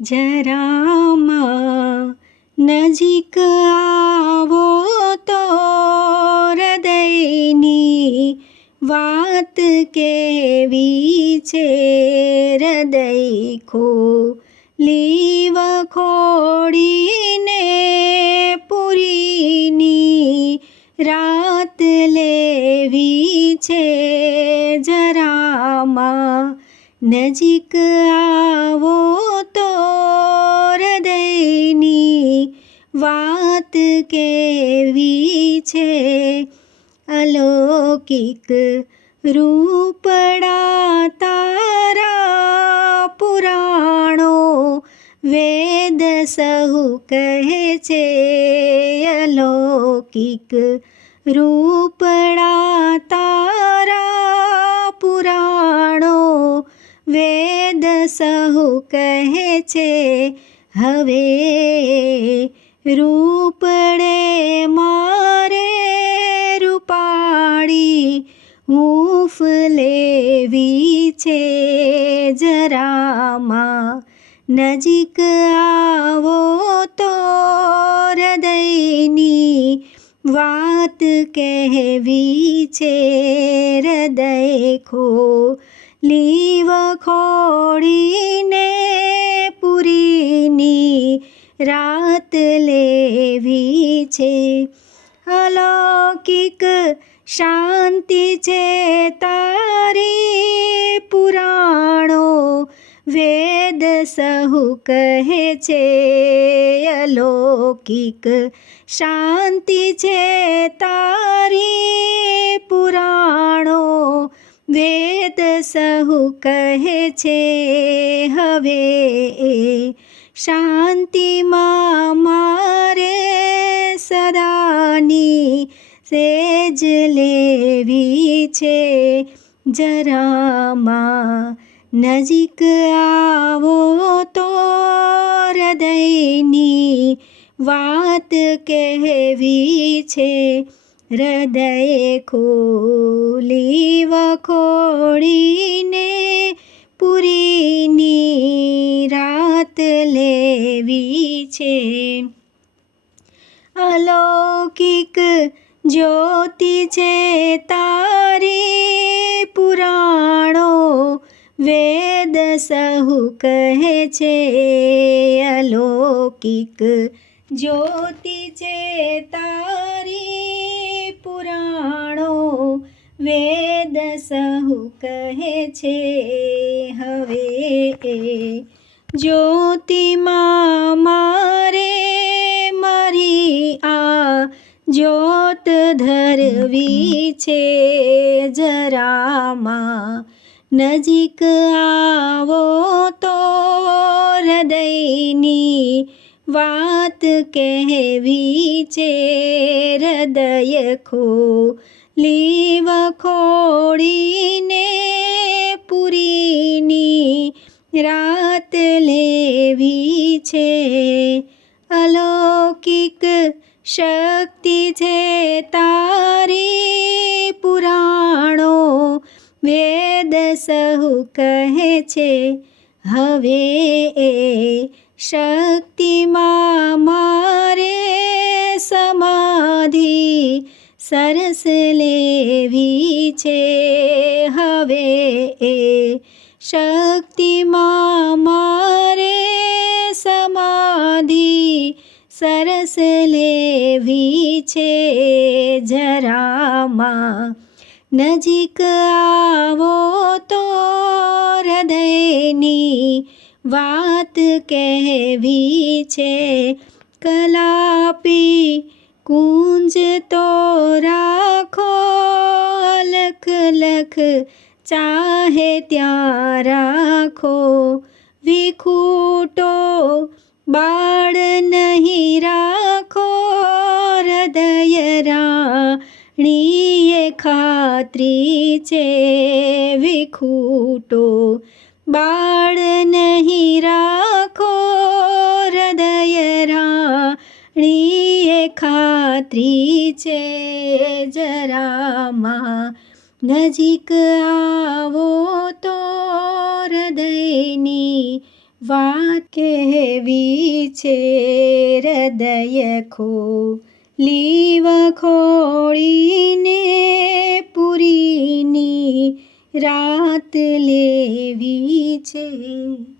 જરામાં નજીક આવો તો હૃદયની વાત કેવી છે. હૃદય ખોલી વખોડીને પૂરીની રાત લેવી છે. જરામાં નજીક આવો તો હૃદયની વાત કેવી છે. અલૌકિક રૂપડા તારા પુરાણો વેદ સહુ કહે છે. અલૌકિક રૂપડા તારા પુરાણો વેદ સહુ કહે છે. હવે રૂપડે મારે રૂપાળી હૂંફ લેવી છે. જરામાં નજીક આવો તો હૃદયની વાત કહેવી છે. હૃદય ખોલી વખોડીને પૂરીની રાત લેવી છે. અલૌકિક શાંતિ છે તારી પુરાણો વેદ સહુ કહે છે. અલૌકિક શાંતિ છે તારી પુરાણો વેદ સહુ કહે છે. હવે શાંતિમાં મારે સદાની સેજ લેવી છે. જરામાં નજીક આવો તો હૃદયની વાત કહેવી છે. હૃદય ખોલી વખોડીને પૂરીની રાત લેવી છે. અલૌકિક જ્યોતિ છે તારી પુરાણો વેદ સહુ કહે છે. અલૌકિક જ્યોતિ છે તારી પુરાણો વેદ સહુ કહે છે. હવે જ્યોતિમાં મારે મારી આ જ્યોત ધરવી છે. જરામાં નજીક આવો તો હૃદયની વાત કહેવી છે. હૃદય ખોલી વખોડીને પૂરીની રાત લેવી છે. અલૌકિક શક્તિ છે તારી પુરાણો વેદ સહુ કહે છે. હવે શક્તિમાં મારે સમાધિ સરસ લેવી છે. હવે શક્તિમાં મારે સમાધિ સરસ લેવી છે. જરામાં નજીક આવો તો હૃદયની વાત કહેવી છે. કલાપી કુંજ તો રાખો લખ લખ ચાહે ત્યાં રાખો. વિખૂટો બાળ નહીં રાખો હૃદય રાણીએ ખાતરી છે. વિખૂટો બાળ નહીં રાખો હૃદય રાણીએ ખાતરી છે. જરામાં નજીક આવો તો હૃદયની વાત કહેવી છે હૃદય ખોલી વખોળીને, પૂરીની રાત લેવી છે.